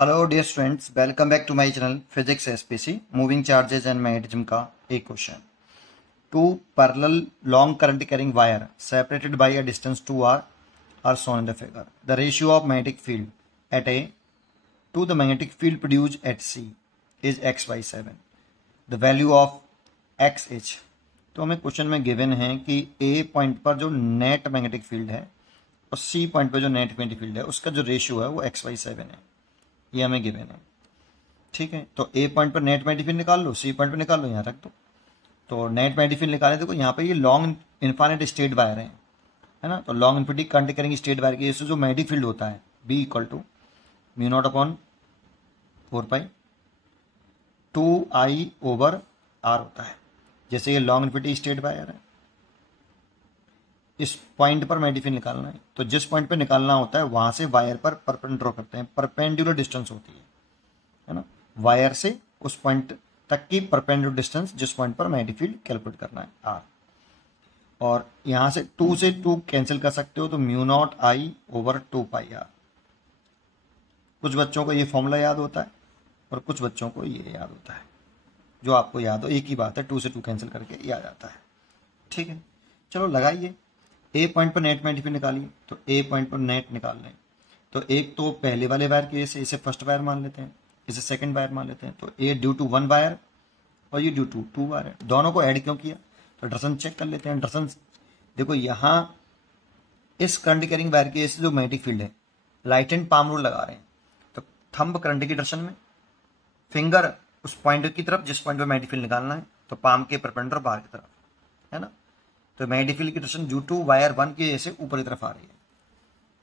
Hello dear students, welcome back to my channel physics SPC moving charges and magnetism का एक question. Two parallel long current carrying wire separated by a distance 2r r shown in the figure. The ratio of magnetic field at A to the magnetic field produced at C is x/7। The value of x is. तो हमें question में given है कि ए point पर जो net magnetic field है और सी point पर जो नेट मैग्नेटिक फील्ड है उसका जो रेशियो है वो x/7 है। ये हमें गिवन है। ठीक है, तो ए पॉइंट पर नेट मैग्नेटिक फील्ड निकाल लो, सी पॉइंट पर निकाल लो, यहाँ रख दो। तो नेट मैग्नेटिक फील्ड निकाले, देखो यहाँ पे ये लॉन्ग इनफाइनाइट स्ट्रेट वायर है ना। तो लॉन्ग इनफिनिटी करंट करेंगे स्ट्रेट वायर की, जो मैग्नेटिक फील्ड होता है B equal to mu naught upon 4 pi 2i over r होता है। जैसे ये लॉन्ग इनफिनिटी स्ट्रेट वायर है, इस पॉइंट पर मैग्नेटिक फील्ड निकालना है, तो जिस पॉइंट पे निकालना होता है वहां से वायर पर परपेंडिकुलर ड्रॉ करते हैं। परपेंडिकुलर डिस्टेंस होती है ना, वायर से उस पॉइंट तक की परपेंडिकुलर डिस्टेंस जिस पॉइंट पर मैग्नेटिक फील्ड कैलकुलेट करना है आर। और यहां से 2 से 2 कैंसिल कर सकते हो, तो mu naught I over 2 pi r. कुछ बच्चों को ये फॉर्मूला याद होता है और कुछ बच्चों को ये याद होता है। जो आपको याद हो एक ही बात है, 2 से 2 कैंसिल करके याद आता है। ठीक है, चलो लगाइए। ए पॉइंट पर नेट मैग्नेटिक फील्ड निकालिए, तो ए पॉइंट पर नेट निकाल लें। तो एक तो पहले वाले वायर के इसे फर्स्ट वायर मान लेते हैं, इसे सेकंड वायर मान लेते हैं। तो ए ड्यू टू 1 वायर और ये ड्यू टू 2 वायर है। दोनों को ऐड क्यों किया, तो डर्सन चेक कर लेते हैं। डर्सन देखो, यहाँ इस करंट कैरिंग वायर के जो मैग्नेटिक फील्ड है, राइट हैंड पाम रूल लगा रहे हैं। तो थंब करंट की डायरेक्शन में, फिंगर उस पॉइंट की तरफ जिस पॉइंट पर मैग्नेटिक फील्ड निकालना है, तो पाम के परपेंडिकुलर बाहर की तरफ, है ना। तो मैग्नेटिक फील्ड की डायरेक्शन ड्यू टू वायर 1 की ऐसे ऊपर की तरफ आ रही है।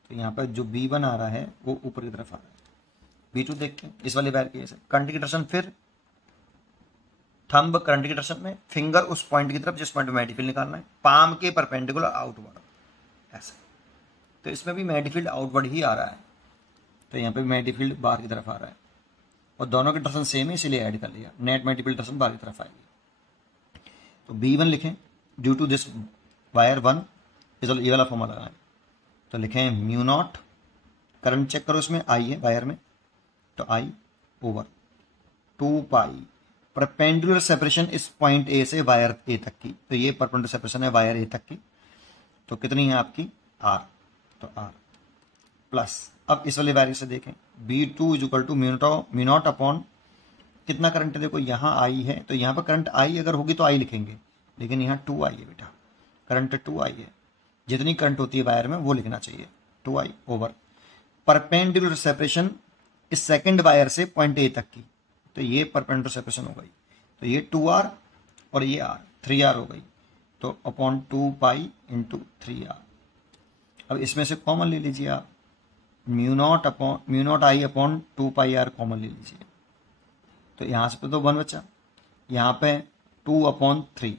तो यहाँ पर जो B1 आ रहा है वो ऊपर की तरफ आ रहा है। B2 देखते हैं इस वाले वायर की ऐसे करंट की डायरेक्शन, फिर थंब करंट की डायरेक्शन में, फिंगर उस पॉइंट की तरफ जिस पॉइंट में मैग्नेटिक फील्ड निकालना है, पाम के परपेंडिकुलर आउटवर्ड ऐसे। तो इसमें भी मैग्नेटिक फील्ड आउटवर्ड ही आ रहा है, तो यहाँ पे मैग्नेटिक फील्ड बाहर की तरफ आ रहा है और दोनों की डायरेक्शन सेम है, इसीलिए ऐड कर लिया। नेट मैग्नेटिक फील्ड डायरेक्शन बाहर की तरफ आएगी। तो B1 लिखें ड्यू टू दिस वायर 1, ये वाला फॉर्मूला लगाएं। तो लिखें म्यू नॉट, करंट चेक करो, इसमें आई है वायर में, तो आई ओवर 2 पाई परपेंडिकुलर सेपरेशन इस पॉइंट ए से वायर ए तक की। तो ये परपेंडिकुलर सेपरेशन है वायर ए तक की, तो कितनी है आपकी आर, तो आर प्लस। अब इस वाले वायर से देखें, B2 is equal to mu naught upon कितना करंट है, देखो यहाँ आई है, तो यहाँ पर करंट आई अगर होगी तो आई लिखेंगे, लेकिन यहाँ 2 आई है बेटा, करंट 2 आई है। जितनी करंट होती है वायर में वो लिखना चाहिए, 2i ओवर परपेंडिकुलर सेपरेशन इस सेकंड वायर से पॉइंट ए तक की। तो ये परपेंडिकुलर सेपरेशन हो गई, तो ये 2r और ये r 3r हो गई, तो अपॉन 2 पाई इंटू 3r। अब इसमें से कॉमन ले लीजिए आप, mu naught I upon 2 pi r common ले लीजिए। तो यहाँ से तो 1 बचा, यहाँ पे 2 अपॉन 3,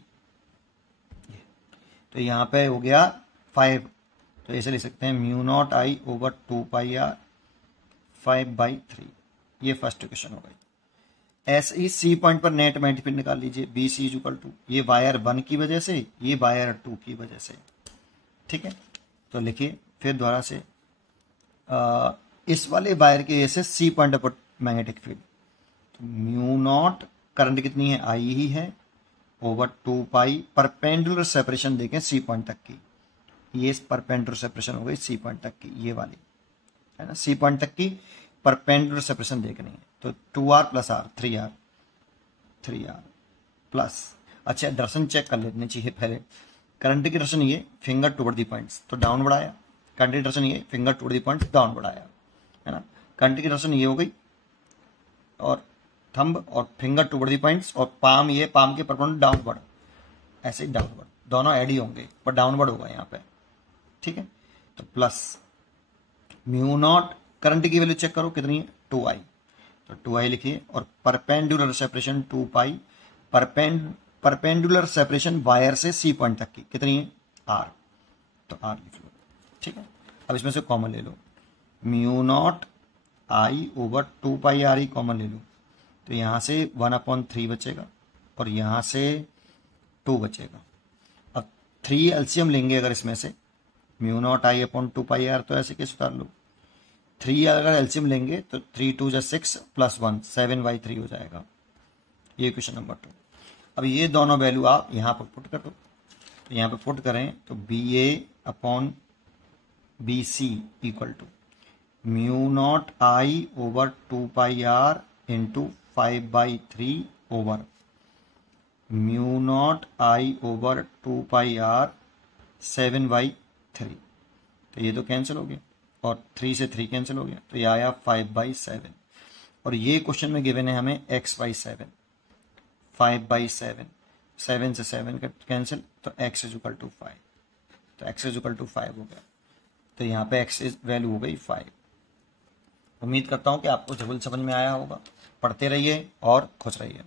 तो यहाँ पे हो गया 5। तो ऐसे लिख सकते हैं mu naught I over 2 pi r 5/3। ये फर्स्ट इक्वेशन हो गई। ऐसे ही सी पॉइंट पर नेट मैग्नेटिक फील्ड निकाल लीजिए, B C is equal to ये वायर 1 की वजह से, ये वायर 2 की वजह से। ठीक है, तो लिखिए फिर दोबारा से इस वाले वायर के ऐसे सी पॉइंट पर मैग्नेटिक फील्ड, तो म्यू नॉट करंट कितनी है, आई ही है, ओवर 2 पाई परपेंडिकुलर सेपरेशन देखें सी पॉइंट तक की। ये परपेंडिकुलर सेपरेशन हो गई सी पॉइंट तक की, ये वाली है ना, सी पॉइंट तक की परपेंडिकुलर सेपरेशन देखनी है। तो 2r plus r 3r plus, अच्छा डायरेक्शन चेक कर लेने चाहिए पहले। करंट की डायरेक्शन ये फिंगर टुवर्ड दी पॉइंट्स, तो डाउनवर्ड आया। करंट की डायरेक्शन ये finger toward the points, downward आया, है ना। करंट की डायरेक्शन ये हो गई और थंब और फिंगर टुवर्ड दी पॉइंट्स, और पाम ये पाम के परपेंडिकुलर डाउनवर्ड, ऐसे ही डाउनवर्ड, दोनों ऐड ही होंगे पर डाउनवर्ड होगा यहाँ पे। ठीक है, तो प्लस म्यू नॉट करंट की वैल्यू चेक करो कितनी है, 2i, तो 2i लिखिए, और परपेंडिकुलर सेपरेशन 2 पाई परपेंडिकुलर सेपरेशन वायर से सी पॉइंट तक की कितनी है, r, तो r लिख लो। ठीक है, अब इसमें से कॉमन ले लो, mu naught I over 2 pi R ही कॉमन ले लो, तो यहाँ से 1/3 बचेगा और यहाँ से 2 बचेगा। अब 3 एलसीएम लेंगे अगर इसमें से, mu naught I upon 2 pi r, तो ऐसे कैसे उतार लो, 3 अगर एलसीएम लेंगे तो 3 2 जा 6 प्लस 1 7/3 हो जाएगा। ये क्वेश्चन नंबर 2। अब ये दोनों वैल्यू आप यहाँ पर पुट कर दो। तो यहाँ पे पुट करें तो BA/BC equal to μ0I/2πr into 5/3 over μ0I/2πr 7/3। तो ये तो कैंसिल हो गया और 3 से 3 कैंसिल हो गया, तो ये आया 5/7। और ये क्वेश्चन में गिवन है हमें x/7, 5/7, 7 से 7 कैंसिल, तो x इज इक्वल टू 5। तो x इज इक्वल टू 5 हो गया, तो यहाँ पे x इज वैल्यू हो गई 5। उम्मीद करता हूँ कि आपको जरूर समझ में आया होगा। पढ़ते रहिए और खुश रहिए।